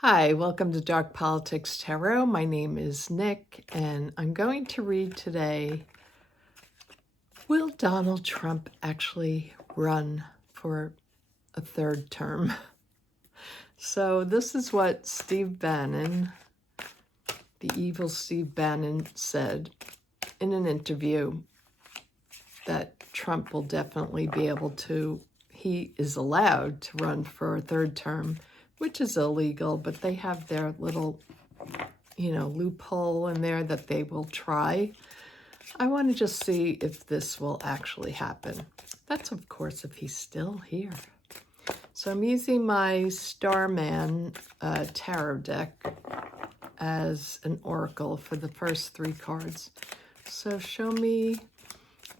Hi, welcome to Dark Politics Tarot. My name is Nick, and I'm going to read today, will Donald Trump actually run for a third term? So this is what Steve Bannon, the evil Steve Bannon, said in an interview, that Trump will definitely be able to, he is allowed to run for a third term, which is illegal, but they have their little, loophole in there that they will try. I want to just see if this will actually happen. That's, of course, if he's still here. So I'm using my Starman tarot deck as an oracle for the first three cards. So show me,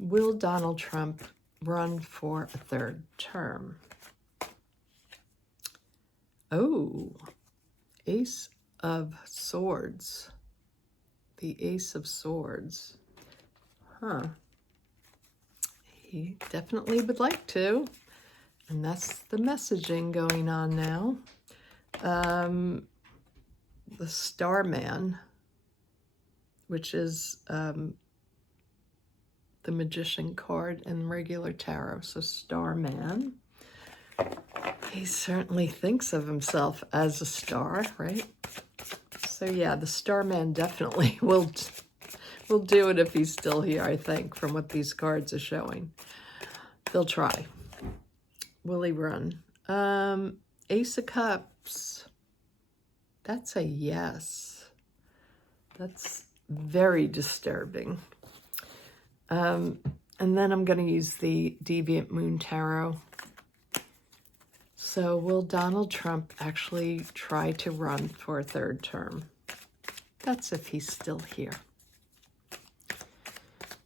will Donald Trump run for a third term? Oh, Ace of Swords. The Ace of Swords. He definitely would like to. And that's the messaging going on now. The Starman, which is the Magician card in regular tarot. So Starman. He certainly thinks of himself as a star, right? So yeah, the Starman definitely will do it if he's still here, I think, from what these cards are showing. They'll try. Will he run? Ace of Cups. That's a yes. That's very disturbing. And then I'm going to use the Deviant Moon Tarot. So will Donald Trump actually try to run for a third term? That's if he's still here.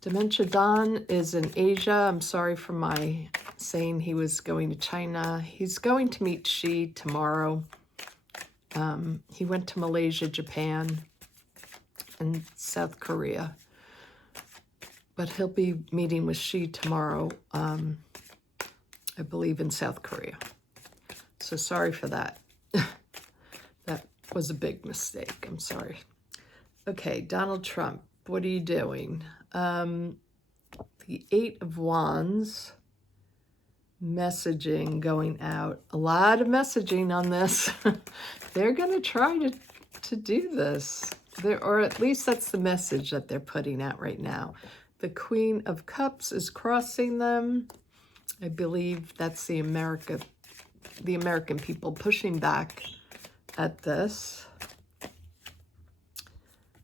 Dementia Don is in Asia. I'm sorry for my saying he was going to China. He's going to meet Xi tomorrow. He went to Malaysia, Japan, and South Korea. But he'll be meeting with Xi tomorrow, I believe in South Korea. So sorry for that. That was a big mistake. I'm sorry. Okay, Donald Trump, what are you doing? The Eight of Wands, messaging going out. A lot of messaging on this. They're going to try to do this. Or at least that's the message that they're putting out right now. The Queen of Cups is crossing them. I believe that's the American people pushing back at this.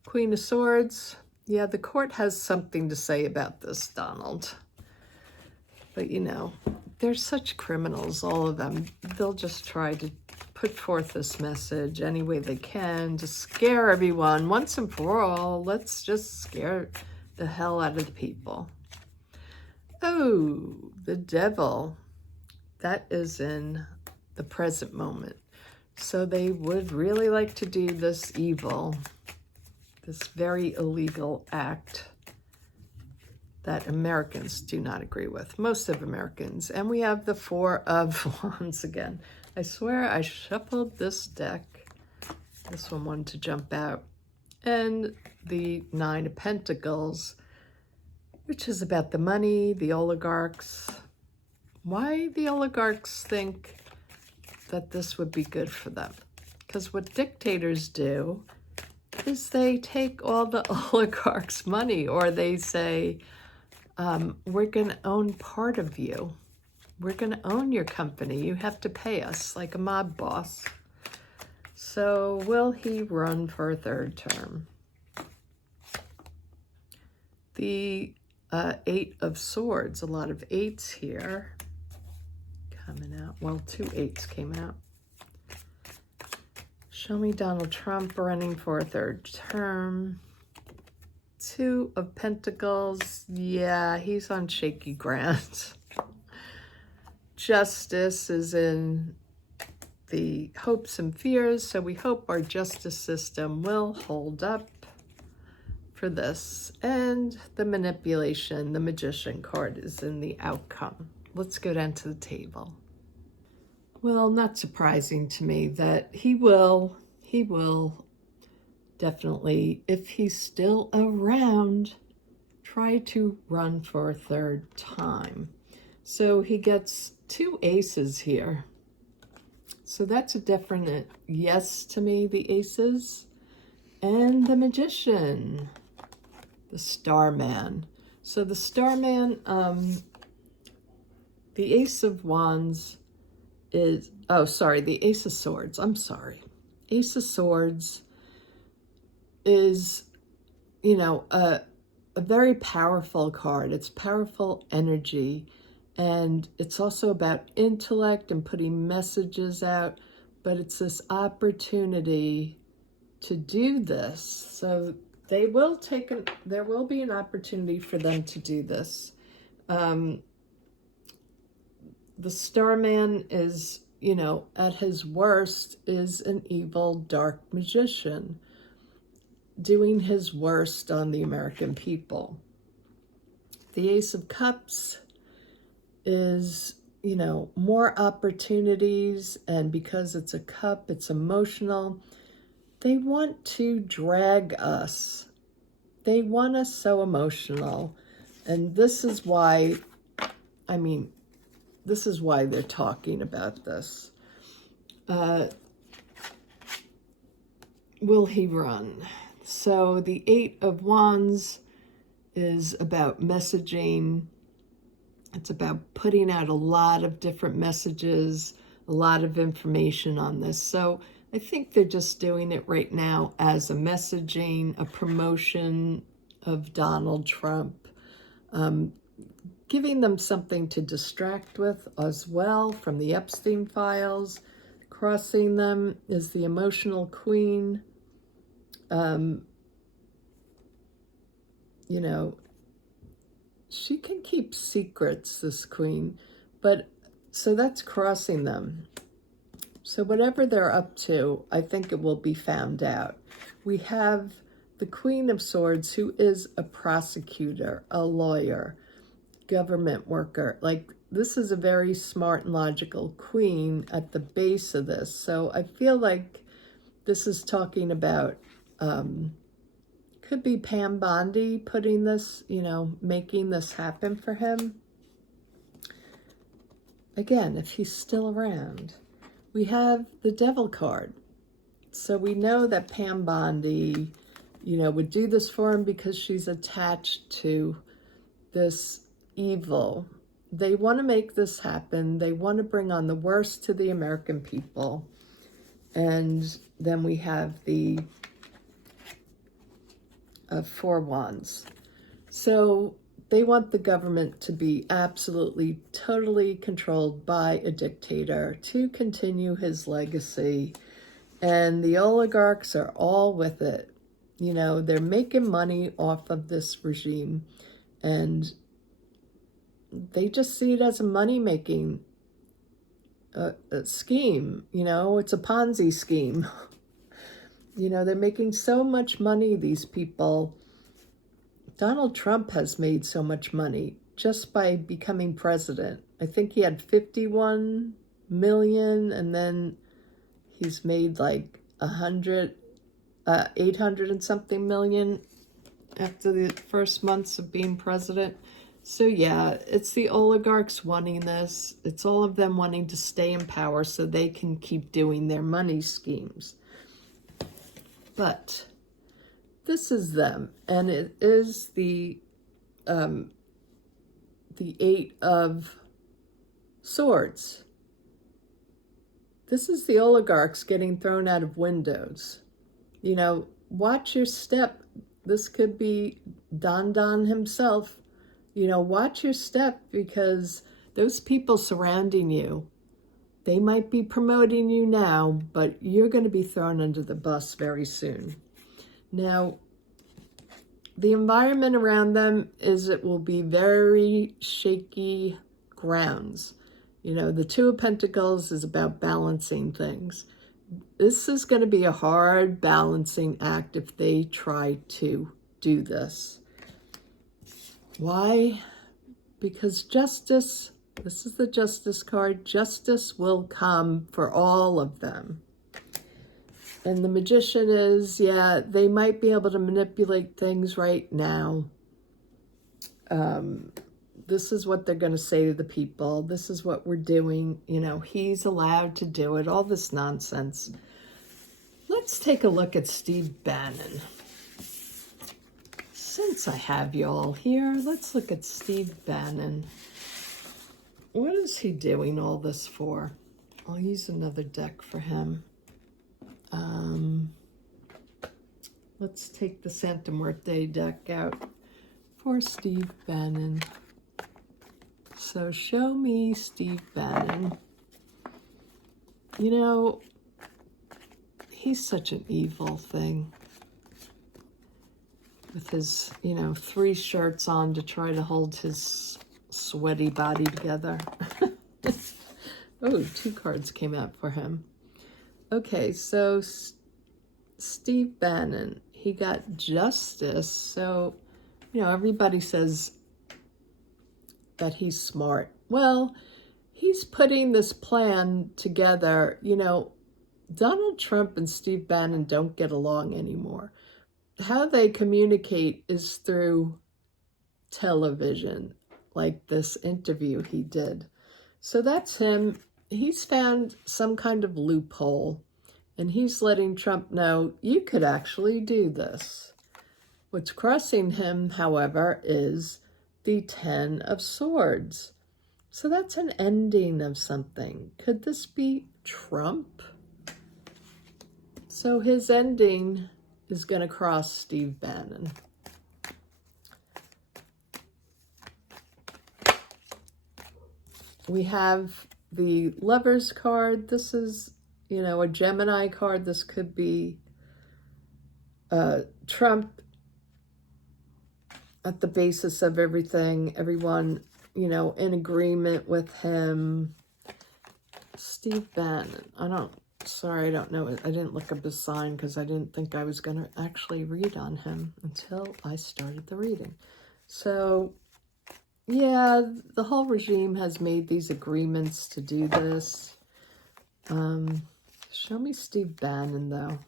Queen of Swords. Yeah, the court has something to say about this, Donald. But, they're such criminals, all of them. They'll just try to put forth this message any way they can to scare everyone once and for all. Let's just scare the hell out of the people. Oh, the Devil. That is in the present moment. So they would really like to do this evil, this very illegal act that Americans do not agree with, most of Americans. And we have the Four of Wands again. I swear I shuffled this deck. This one wanted to jump out. And the Nine of Pentacles, which is about the money, the oligarchs. Why the oligarchs think that this would be good for them? Because what dictators do is they take all the oligarchs' money, or they say, we're going to own part of you. We're going to own your company. You have to pay us like a mob boss. So will he run for a third term? The Eight of Swords, a lot of eights here coming out. Well, two eights came out. Show me Donald Trump running for a third term. Two of Pentacles. Yeah, he's on shaky ground. Justice is in the hopes and fears. So we hope our justice system will hold up for this. And the manipulation, the Magician card, is in the outcome. Let's go down to the table. Well, not surprising to me that he will definitely, if he's still around, try to run for a third time. So he gets 2 aces here. So that's a definite yes to me, the aces. And the magician, the Starman. So the Starman, the Ace of Wands is, oh, sorry, the Ace of Swords. I'm sorry. Ace of Swords is, you know, a very powerful card. It's powerful energy. And it's also about intellect and putting messages out. But it's this opportunity to do this. So they will take there will be an opportunity for them to do this. The Starman is, you know, at his worst is an evil, dark magician doing his worst on the American people. The Ace of Cups is, you know, more opportunities, and because it's a cup, it's emotional. They want to drag us. They want us so emotional. And this is why, I mean, this is why they're talking about this. Will he run? So the 8 of Wands is about messaging. It's about putting out a lot of different messages, a lot of information on this. So I think they're just doing it right now as a messaging, a promotion of Donald Trump, giving them something to distract with as well from the Epstein files. Crossing them is the emotional queen. You know, she can keep secrets, this queen, but so that's crossing them. So whatever they're up to, I think it will be found out. We have the Queen of Swords, who is a prosecutor, a lawyer, government worker. Like, this is a very smart and logical queen at the base of this. So I feel like this is talking about, could be Pam Bondi putting this, you know, making this happen for him. Again, if he's still around. We have the Devil card. So we know that Pam Bondi, you know, would do this for him because she's attached to this evil. They want to make this happen. They want to bring on the worst to the American people. And then we have the 4 Wands. So they want the government to be absolutely, totally controlled by a dictator to continue his legacy. And the oligarchs are all with it. You know, they're making money off of this regime. And they just see it as a money-making scheme. You know, it's a Ponzi scheme. You know, they're making so much money, these people. Donald Trump has made so much money just by becoming president. I think he had 51 million, and then he's made like 800 and something million after the first months of being president. So yeah, it's the oligarchs wanting this. It's all of them wanting to stay in power so they can keep doing their money schemes. But this is them, and it is the 8 of Swords. This is the oligarchs getting thrown out of windows. You know, watch your step. This could be Don himself. You know, watch your step, because those people surrounding you, they might be promoting you now, but you're going to be thrown under the bus very soon. Now, the environment around them is, it will be very shaky grounds. You know, the 2 of Pentacles is about balancing things. This is going to be a hard balancing act if they try to do this. Why? Because justice This is the Justice card. Justice will come for all of them. And the Magician is, yeah, they might be able to manipulate things right now. This is what they're going to say to the people. This is what we're doing. You know, he's allowed to do it. All this nonsense. Let's take a look at Steve Bannon. Since I have you all here, let's look at Steve Bannon. What is he doing all this for? I'll use another deck for him. Let's take the Santa Muerte deck out for Steve Bannon. So show me Steve Bannon. You know, he's such an evil thing. With his, you know, 3 shirts on to try to hold his sweaty body together. Oh, 2 cards came out for him. Okay, so Steve Bannon, he got Justice. So, you know, everybody says that he's smart. Well, he's putting this plan together. You know, Donald Trump and Steve Bannon don't get along anymore. How they communicate is through television, like this interview he did. So that's him. He's found some kind of loophole, and he's letting Trump know, you could actually do this. What's crossing him, however, is the 10 of Swords. So that's an ending of something. Could this be Trump? So his ending is going to cross Steve Bannon. We have the Lovers card. This is, you know, a Gemini card. This could be Trump at the basis of everything. Everyone, you know, in agreement with him. Steve Bannon. Sorry, I don't know. I didn't look up his sign because I didn't think I was going to actually read on him until I started the reading. So, yeah, the whole regime has made these agreements to do this. Show me Steve Bannon, though.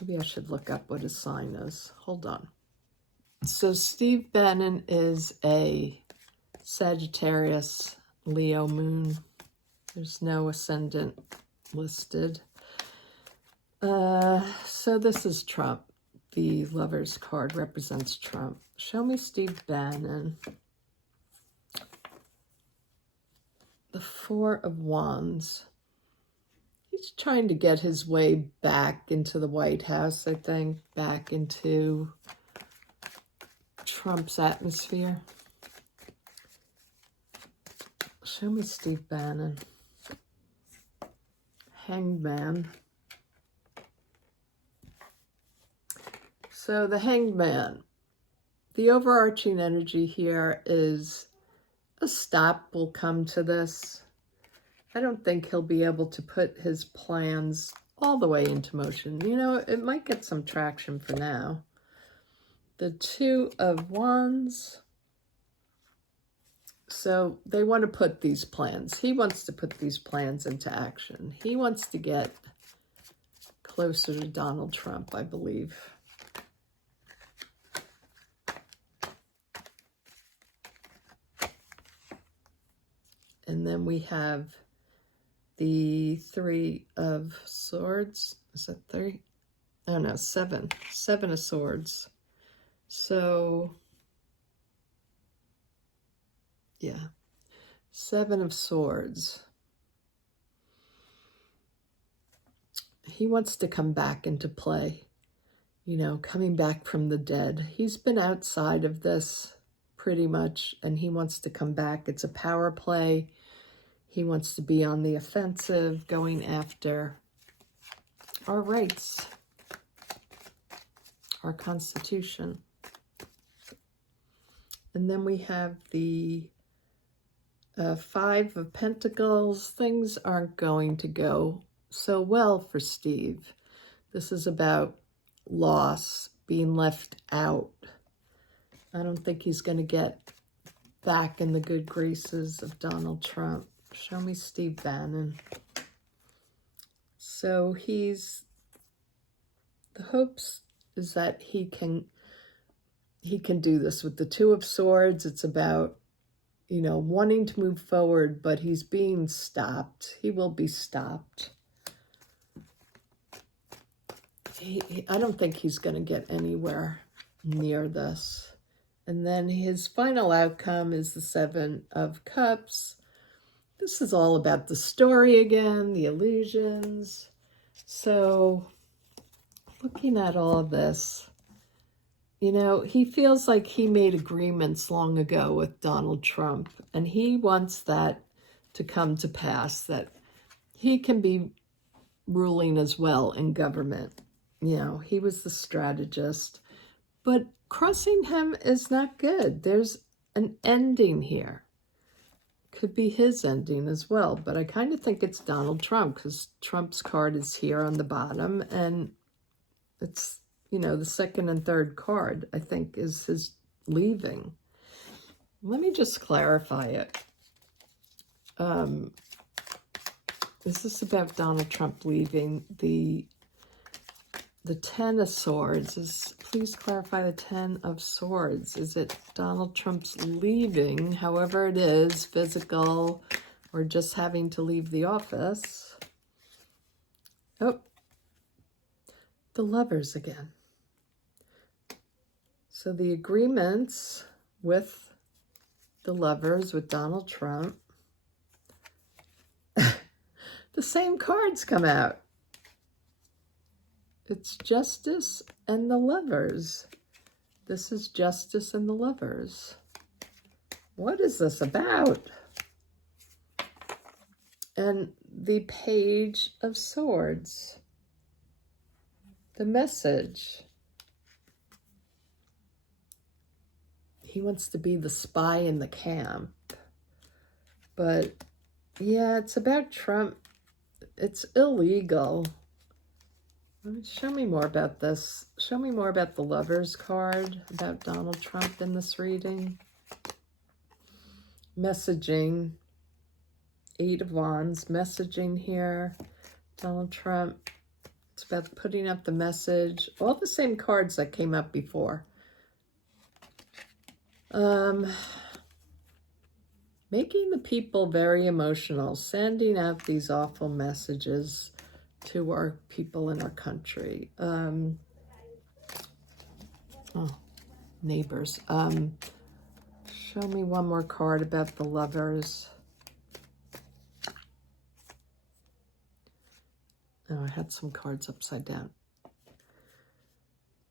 Maybe I should look up what his sign is. Hold on. So Steve Bannon is a Sagittarius Leo moon. There's no ascendant listed. So this is Trump. The Lovers card represents Trump. Show me Steve Bannon. The 4 of Wands. He's trying to get his way back into the White House, I think. Back into Trump's atmosphere. Show me Steve Bannon. Hanged Man. So the Hanged Man, the overarching energy here is a stop will come to this. I don't think he'll be able to put his plans all the way into motion. You know, it might get some traction for now. The 2 of Wands. So they want to put these plans. He wants to put these plans into action. He wants to get closer to Donald Trump, I believe. And then we have the 3 of Swords. Is that 3? Oh, no, 7. 7 of Swords. So, yeah. 7 of Swords. He wants to come back into play. You know, coming back from the dead. He's been outside of this pretty much, and he wants to come back. It's a power play. He wants to be on the offensive, going after our rights, our Constitution. And then we have the 5 of Pentacles. Things aren't going to go so well for Steve. This is about loss, being left out. I don't think he's going to get back in the good graces of Donald Trump. Show me Steve Bannon. So the hopes is that he can do this with the Two of Swords. It's about, wanting to move forward, but he's being stopped. He will be stopped. I don't think he's going to get anywhere near this. And then his final outcome is the Seven of Cups. This is all about the story again, the illusions. So looking at all of this, he feels like he made agreements long ago with Donald Trump, and he wants that to come to pass, that he can be ruling as well in government. He was the strategist, but crossing him is not good. There's an ending here. Could be his ending as well, but I kind of think it's Donald Trump, because Trump's card is here on the bottom, and it's, the second and third card, I think, is his leaving. Let me just clarify it. Is this about Donald Trump leaving? The Ten of Swords please clarify the Ten of Swords. Is it Donald Trump's leaving, however it is, physical, or just having to leave the office? Oh, the Lovers again. So the agreements with the Lovers, with Donald Trump, the same cards come out. It's Justice and the Lovers. This is Justice and the Lovers. What is this about? And the Page of Swords. The message. He wants to be the spy in the camp. But, yeah, it's about Trump. It's illegal. Show me more about this. Show me more about the Lovers card, about Donald Trump in this reading. Messaging. Eight of Wands. Messaging here. Donald Trump. It's about putting up the message. All the same cards that came up before. Making the people very emotional. Sending out these awful messages to our people in our country. Neighbors. Show me one more card about the Lovers. Oh, I had some cards upside down.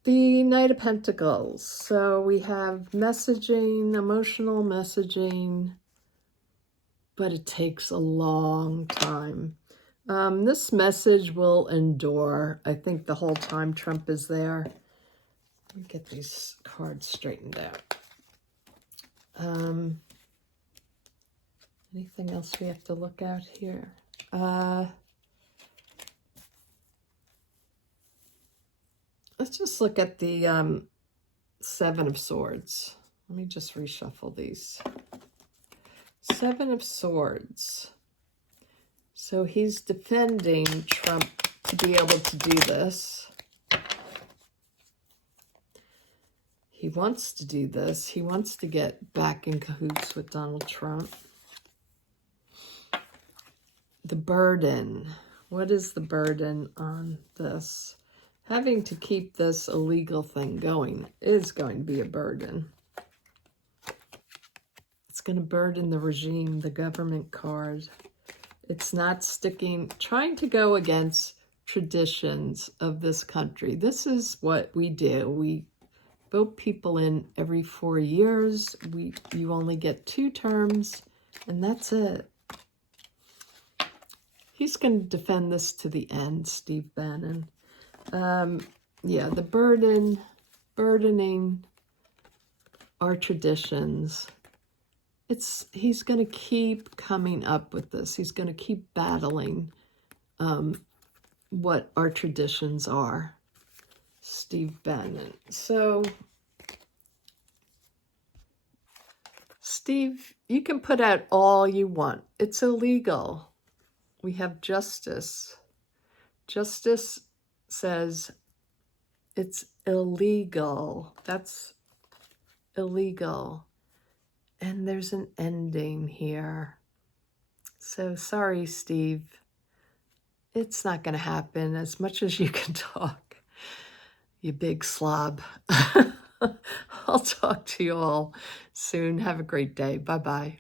The Knight of Pentacles. So we have messaging, emotional messaging, but it takes a long time. This message will endure, I think, the whole time Trump is there. Let me get these cards straightened out. Anything else we have to look at here? Let's just look at the Seven of Swords. Let me just reshuffle these. Seven of Swords. So he's defending Trump to be able to do this. He wants to do this. He wants to get back in cahoots with Donald Trump. The burden. What is the burden on this? Having to keep this illegal thing going is going to be a burden. It's going to burden the regime, the government card. It's not sticking, trying to go against traditions of this country. This is what we do. We vote people in every 4 years. You only get 2 terms, and that's it. He's going to defend this to the end, Steve Bannon. Yeah, the burdening our traditions. He's going to keep coming up with this. He's going to keep battling what our traditions are. Steve Bannon. So Steve, you can put out all you want. It's illegal. We have justice. Justice says it's illegal. That's illegal. And there's an ending here. So sorry, Steve. It's not going to happen as much as you can talk, you big slob. I'll talk to you all soon. Have a great day. Bye-bye.